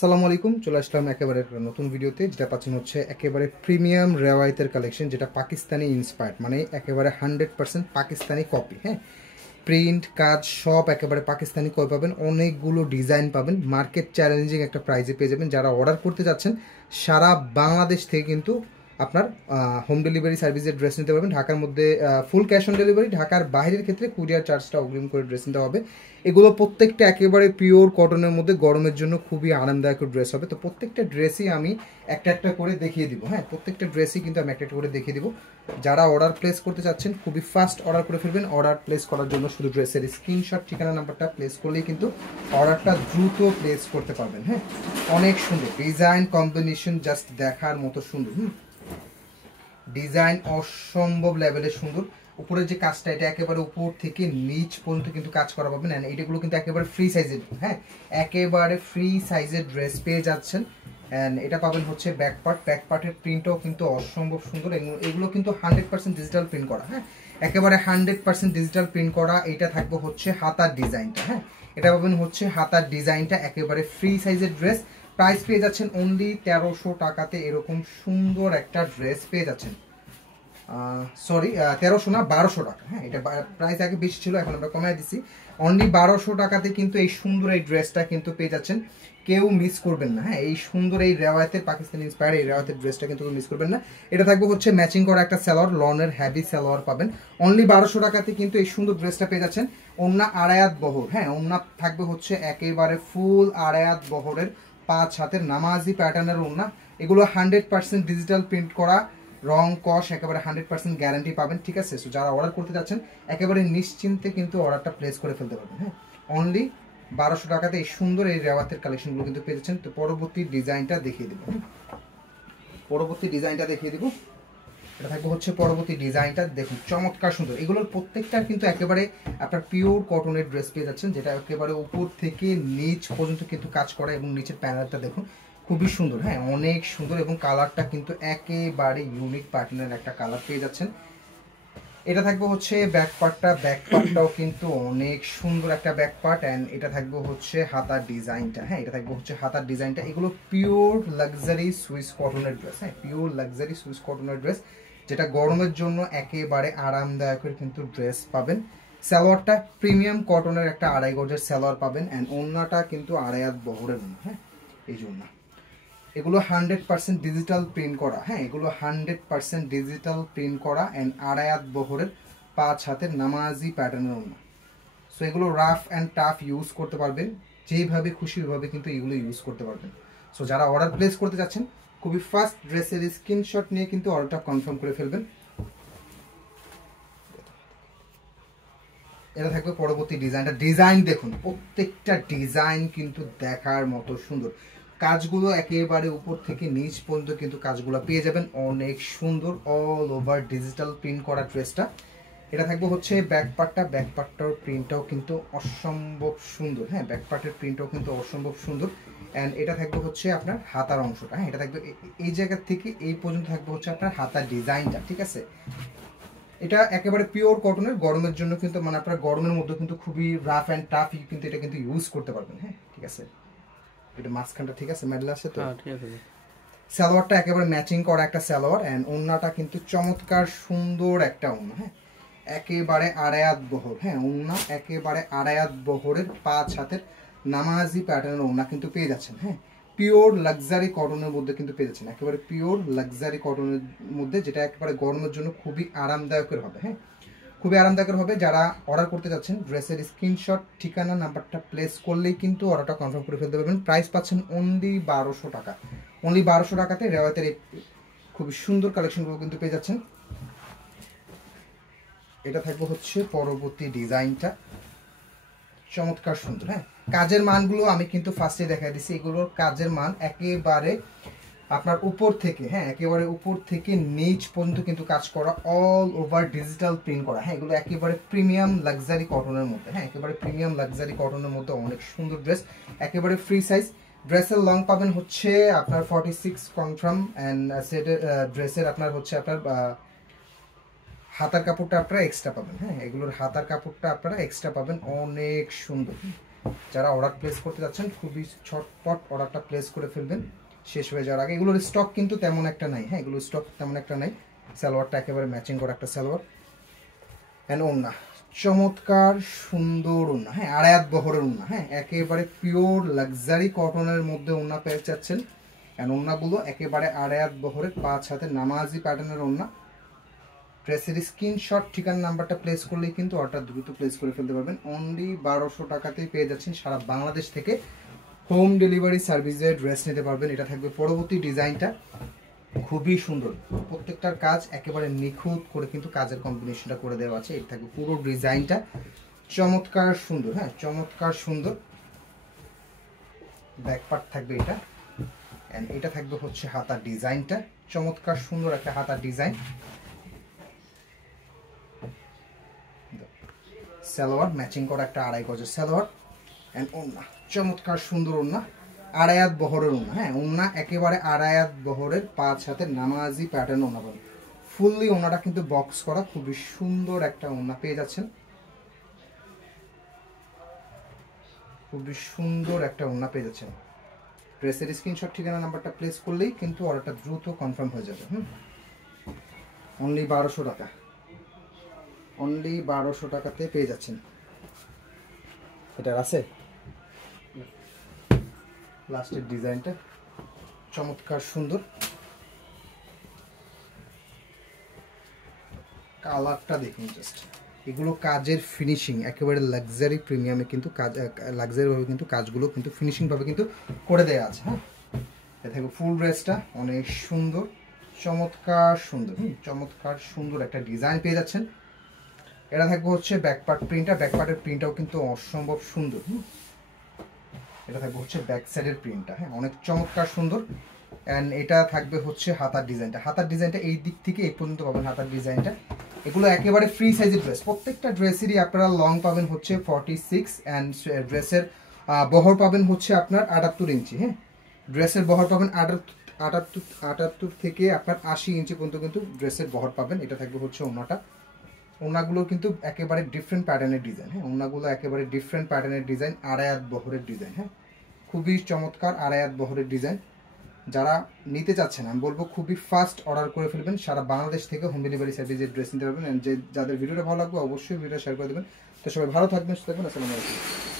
সালামু আলাইকুম, চলে আসলাম একেবারে একটা নতুন ভিডিওতে। যেটা পাচ্ছেন হচ্ছে একেবারে প্রিমিয়াম রেওয়ায়তের কালেকশন, যেটা পাকিস্তানি ইন্সপায়ার্ড, মানে একেবারে 100% পাকিস্তানি কপি। হ্যাঁ, প্রিন্ট কাজ সব একেবারে পাকিস্তানি কপি পাবেন, অনেকগুলো ডিজাইন পাবেন, মার্কেট চ্যালেঞ্জিং একটা প্রাইজে পেয়ে যাবেন। যারা অর্ডার করতে যাচ্ছেন সারা বাংলাদেশ থেকে কিন্তু আপনার হোম ডেলিভারি সার্ভিসের ড্রেস নিতে পারবেন। ঢাকার মধ্যে ফুল ক্যাশ অন ডেলিভারি, ঢাকার বাইরের ক্ষেত্রে কুরিয়ার চার্জটা অগ্রিম করে ড্রেস নিতে হবে। এগুলো প্রত্যেকটা একেবারে পিওর কটনের মধ্যে গরমের জন্য খুবই আরামদায়ক ড্রেস হবে। তো প্রত্যেকটা ড্রেসই আমি একটা একটা করে দেখিয়ে দিব। হ্যাঁ, প্রত্যেকটা ড্রেসই কিন্তু আমি একটা একটা করে দেখিয়ে দিব। যারা অর্ডার প্লেস করতে চাচ্ছেন খুবই ফাস্ট অর্ডার করে ফেলবেন। অর্ডার প্লেস করার জন্য শুধু ড্রেসের স্ক্রিনশট, ঠিকানা নাম্বারটা প্লেস করলেই কিন্তু অর্ডারটা দ্রুত প্লেস করতে পারবেন। হ্যাঁ, অনেক সুন্দর ডিজাইন কম্বিনেশন, জাস্ট দেখার মতো সুন্দর। ডিজাইন অসম্ভব লেভেলের সুন্দর। উপরের যে কাজটা, এটা একেবারে উপর থেকে নিচ পর্যন্ত কিন্তু কাজ করা পাবেন। এন্ড এইটাগুলো কিন্তু একেবারে ফ্রি সাইজের। হ্যাঁ, একেবারে ফ্রি সাইজের ড্রেস পেয়ে যাচ্ছেন। অ্যান্ড এটা পাবেন হচ্ছে ব্যাক পার্ট। ব্যাক পার্টের প্রিন্টও কিন্তু অসম্ভব সুন্দর। এগুলো কিন্তু 100% ডিজিটাল প্রিন্ট করা। হ্যাঁ, একেবারে 100% ডিজিটাল প্রিন্ট করা। এটা থাকবে হচ্ছে হাতার ডিজাইনটা। হ্যাঁ, এটা পাবেন হচ্ছে হাতার ডিজাইনটা, একেবারে ফ্রি সাইজের ড্রেস। প্রাইস পেয়ে যাচ্ছেন অনলি 1300 টাকাতে। এরকম সুন্দর একটা ড্রেস পেয়ে যাচ্ছেন। সরি, 1300 না, 1200 টাকা। হ্যাঁ, এটা প্রাইস আগে বেশি ছিল, এখন আমরা কমাই দিচ্ছি। অনলি 1200 টাকাতে কিন্তু এই সুন্দর এই ড্রেসটা কিন্তু পেয়ে যাচ্ছেন। কেউ মিস করবেন না। হ্যাঁ, এই সুন্দর এই রেওয়ায়তের পাকিস্তানি ইন্সপায়ার্ড এই রেওয়ায়তের ড্রেসটা কিন্তু মিস করবেন না। এটা থাকবে হচ্ছে ম্যাচিং করা একটা সালোয়ার, লনের হেভি সালোয়ার পাবেন। অনলি 1200 টাকাতে কিন্তু এই সুন্দর ড্রেসটা পেয়ে যাচ্ছেন। ওন্না আড়ায়াত বহর। হ্যাঁ, ওন্না থাকবে হচ্ছে একেবারে ফুল আড়ায়াত বহরের 5 হাতের নামাজি প্যাটার্নের ওন্না। এগুলো 100% ডিজিটাল প্রিন্ট করা, রং কস একেবারে 100% গ্যারান্টি পাবেন। ঠিক আছে, সো যারা অর্ডার করতে যাচ্ছেন একেবারে নিশ্চিন্তে কিন্তু অর্ডারটা প্লেস করে ফেলতে পারবেন। হ্যাঁ, অনলি 1200 টাকাতে এই সুন্দর এই রেওয়াতের কালেকশনগুলো কিন্তু পেয়ে যাচ্ছেন। তো পরবর্তী ডিজাইনটা দেখিয়ে দেবো। পরবর্তী ডিজাইনটা দেখিয়ে দেবো। এটা থাকবে হচ্ছে পরবর্তী ডিজাইনটা। দেখুন চমৎকার সুন্দর। এগুলোর প্রত্যেকটার কিন্তু একেবারে আপনার পিওর কটনের ড্রেস পেয়ে যাচ্ছেন, যেটা একেবারে উপর থেকে নিচ পর্যন্ত কিন্তু কাজ করা, এবং নিচের প্যানেলটা দেখুন খুবই সুন্দর। হ্যাঁ, অনেক সুন্দর, এবং কালারটা কিন্তু একেবারে ইউনিক প্যাটার্নের একটা কালার পেয়ে যাচ্ছেন। এটা থাকবে হচ্ছে ব্যাক পার্টটা। ব্যাক পার্টটাও কিন্তু অনেক সুন্দর একটা ব্যাক পার্ট। অ্যান্ড এটা থাকবে হচ্ছে হাতার ডিজাইনটা। হ্যাঁ, এটা থাকবে হচ্ছে হাতার ডিজাইনটা। এগুলো পিওর লাক্সারি সুইস কটনের ড্রেস। হ্যাঁ, পিওর লাক্সারি সুইস কটনের ড্রেস, যেটা গরমের জন্য একেবারে আরামদায়কের কিন্তু ড্রেস পাবেন। সালোয়ারটা প্রিমিয়াম কটনের একটা 2.5 গজের সালোয়ার পাবেন। অ্যান্ড ওড়নাটা কিন্তু আড়াইয়াত বহরের ওড়না। হ্যাঁ, এই জন্য এগুলো 100% ডিজিটাল প্রিন্ট করা। হ্যাঁ, এগুলো 100% ডিজিটাল প্রিন্ট করা অ্যান্ড আড়ায়াত বহরের 5 হাতের নামাজি প্যাটার্নের ওড়না। সো এগুলো রাফ অ্যান্ড টাফ ইউজ করতে পারবেন, যেভাবে খুশি ওইভাবে কিন্তু এগুলো ইউজ করতে পারবেন। সো যারা অর্ডার প্লেস করতে যাচ্ছেন খুবই ফাস্ট ড্রেসের স্ক্রিনশট নিয়ে কিন্তু অর্ডারটা কনফার্ম করে ফেলবেন। এটা থাকবে পরবর্তী ডিজাইনটা। ডিজাইন দেখুন, প্রত্যেকটা ডিজাইন কিন্তু দেখার মতো সুন্দর। কাজগুলো একেবারে উপর থেকে নিচ পর্যন্ত কিন্তু কাজগুলো পেয়ে যাবেন, অনেক সুন্দর। অল ওভার ডিজিটাল প্রিন্ট করা ড্রেসটা। এটা থাকবে হচ্ছে ব্যাক পার্টটা। ব্যাক পার্টটার প্রিন্টটাও কিন্তু অসম্ভব সুন্দর। হ্যাঁ, ব্যাক পার্টের প্রিন্টটাও কিন্তু অসম্ভব সুন্দর। অ্যান্ড এটা থাকবে হচ্ছে আপনার হাতার অংশটা। হ্যাঁ, এটা থাকবে এই জায়গা থেকে এই পর্যন্ত থাকবে হচ্ছে আপনার হাতার ডিজাইনটা। ঠিক আছে, এটা একেবারে পিওর কটনের, গরমের জন্য কিন্তু মানে আপনার গরমের মধ্যে কিন্তু খুবই রাফ অ্যান্ড টাফ কিন্তু এটা কিন্তু ইউজ করতে পারবেন। হ্যাঁ, ঠিক আছে, এটা মাঝখানটা ঠিক আছে, মেডেল আছে তো। ঠিক আছে, সালোয়ারটা একেবারে ম্যাচিং করা একটা সালোয়ার। অ্যান্ড ওড়নাটা কিন্তু চমৎকার সুন্দর একটা ওড়না। হ্যাঁ, একেবারে আড়ায়াত বহর। হ্যাঁ, ওড়না একেবারে আড়ায়াত বহরের 5 হাতের নামাজি প্যাটার্নের ওড়না কিন্তু পেয়ে যাচ্ছেন। হ্যাঁ, পিওর লাক্সারি কটনের মধ্যে কিন্তু পেয়ে যাচ্ছেন, একেবারে পিওর লাক্সারি কটনের মধ্যে, যেটা একেবারে গরমের জন্য খুবই আরামদায়কের হবে। হ্যাঁ, খুবই আরামদায়কের হবে। যারা অর্ডার করতে যাচ্ছেন ড্রেসের স্ক্রিনশট, ঠিকানা নাম্বারটা প্লেস করলেই কিন্তু অর্ডারটা কনফার্ম করে ফেলতে পারবেন। প্রাইস পাচ্ছেন অনলি 1200 টাকা। অনলি 1200 টাকাতে রেওয়াতের এই খুবই সুন্দর কালেকশনগুলো কিন্তু পেয়ে যাচ্ছেন। এটা থাকবে হচ্ছে পরবর্তী ডিজাইনটা, চমৎকার সুন্দর। হ্যাঁ, কাজের মানগুলো আমি কিন্তু ফার্স্টে দেখাই দিচ্ছি। এগুলোর কাজের মান একেবারে আপনার উপর থেকে, হ্যাঁ, একেবারে উপর থেকে নিচ পর্যন্ত কিন্তু কাজ করা, অল ওভার ডিজিটাল প্রিন্ট করা। হ্যাঁ, এগুলো একেবারে প্রিমিয়াম লাক্সারি কটনের মধ্যে। হ্যাঁ, একেবারে প্রিমিয়াম লাক্সারি কটনের মধ্যে অনেক সুন্দর ড্রেস, একেবারে ফ্রি সাইজ। ড্রেসের লং পাবেন হচ্ছে আপনার 46 কনফার্ম। অ্যান্ড সেটের ড্রেসের আপনার হচ্ছে আপনার হাতার কাপড়টা আপনারা এক্সট্রা পাবেন। হ্যাঁ, এগুলোর হাতার কাপড়টা আপনারা এক্সট্রা পাবেন, অনেক সুন্দর। যারা অর্ডার প্লেস করতে যাচ্ছেন খুবই ছটপট অর্ডারটা প্লেস করে ফেলবেন শেষ হয়ে যাওয়ার আগে। এগুলোর স্টক কিন্তু তেমন একটা নাই, হ্যাঁ এগুলোর স্টক তেমন একটা নাই। সালোয়ারটা একেবারে ম্যাচিং করা একটা সালোয়ার অ্যান্ড ওড়না, চমৎকার সুন্দর ওড়না, হ্যাঁ আড়ায়াত বহরের ওড়না, হ্যাঁ একেবারে পিওর লাক্সারি কটনের মধ্যে ওড়না পেয়ে যাচ্ছেন। অ্যান্ড ওড়নাগুলো একেবারে আড়ায়াত বহরের 5 হাতে নামাজি প্যাটার্নের ওড়না। ড্রেসের স্ক্রিনশট ঠিকানা নাম্বারটা প্লেস করলেই কিন্তু অর্ডার দ্রুত প্লেস করে ফেলতে পারবেন। অনলি 1200 টাকাতেই পেয়ে যাচ্ছেন সারা বাংলাদেশ থেকে হোম ডেলিভারি সার্ভিসে ড্রেস নিতে পারবেন। এটা থাকবে পরবর্তী ডিজাইনটা, খুবই সুন্দর, প্রত্যেকটার কাজ একেবারে নিখুঁত করে কিন্তু কাজের কম্বিনেশনটা করে দেওয়া আছে। এটা থাকবে পুরো ডিজাইনটা চমৎকার সুন্দর, হ্যাঁ চমৎকার সুন্দর। ব্যাক পার্ট থাকবে এটা, এন্ড এটা থাকবে হচ্ছে হাতার ডিজাইনটা, চমৎকার সুন্দর একটা হাতার ডিজাইন। সালোয়ার ম্যাচিং করা একটা 2.5 গজের সালোয়ার এন্ড ওড়না, চমৎকার সুন্দর ওড়না, আড়ায়াত বহরের ওড়না, হ্যাঁ ওড়না একেবারে আড়ায়াত বহরের 5 হাতের নামাজি প্যাটার্ন ওড়না পাবেন। ফুললি ওড়নাটা কিন্তু বক্স করা, খুবই সুন্দর একটা ওড়না পেয়ে যাচ্ছেন, খুবই সুন্দর একটা ওড়না পেয়ে যাচ্ছেন। ড্রেসের স্ক্রিনশট ঠিকানা নাম্বারটা প্লেস করলেই কিন্তু অর্ডারটা দ্রুত কনফার্ম হয়ে যাবে। অনলি 1200 টাকা, অনলি 1200 টাকাতে পেয়ে যাচ্ছেন। এটার আছে লাস্টের ডিজাইনটা চমৎকার সুন্দর, কালারটা দেখুন জাস্ট, এগুলো কাজের ফিনিশিং একেবারে লাক্সারি প্রিমিয়ামে কিন্তু কাজ, লাক্সারি ভাবে কিন্তু কাজগুলো কিন্তু ফিনিশিং ভাবে কিন্তু করে দেওয়া আছে। হ্যাঁ এটা থাকবে ফুল ড্রেসটা অনেক সুন্দর, চমৎকার সুন্দর, চমৎকার সুন্দর একটা ডিজাইন পেয়ে যাচ্ছেন। এটা থাকবে হচ্ছে ব্যাক পার্ট প্রিন্টটা, ব্যাক পার্টের প্রিন্টটাও কিন্তু অসম্ভব সুন্দর। এটা থাকবে হচ্ছে ব্যাক সাইডের প্রিন্টটা, হ্যাঁ অনেক চমৎকার সুন্দর। অ্যান্ড এটা থাকবে হচ্ছে হাতার ডিজাইনটা, হাতার ডিজাইনটা এই দিক থেকে এই পর্যন্ত পাবেন হাতার ডিজাইনটা। এগুলো একেবারে ফ্রি সাইজের ড্রেস, প্রত্যেকটা ড্রেসেরই আপনারা লং পাবেন হচ্ছে 46 অ্যান্ড ড্রেসের বহর পাবেন হচ্ছে আপনার 78 ইঞ্চি। হ্যাঁ ড্রেসের বহর পাবেন 78 থেকে আপনার 80 ইঞ্চি পর্যন্ত কিন্তু ড্রেসের বহর পাবেন। এটা থাকবে হচ্ছে ওড়নাটা, ওড়নাগুলো কিন্তু একেবারে ডিফারেন্ট প্যাটার্নের ডিজাইন, হ্যাঁ ওড়নাগুলো একেবারে ডিফারেন্ট প্যাটার্নের ডিজাইন, আড়ায়াত বহরের ডিজাইন, হ্যাঁ খুবই চমৎকার আড়ায়াত বহরের ডিজাইন। যারা নিতে চাচ্ছেন আমি বলবো খুবই ফাস্ট অর্ডার করে ফেলবেন, সারা বাংলাদেশ থেকে হোম ডেলিভারি সার্ভিসে ড্রেস নিতে পারবেন। যে যাদের ভিডিওটা ভালো লাগবে অবশ্যই ভিডিও শেয়ার করে দেবেন। তো সবাই ভালো থাকবেন, সুস্থ থাকবেন, আসসালামু আলাইকুম।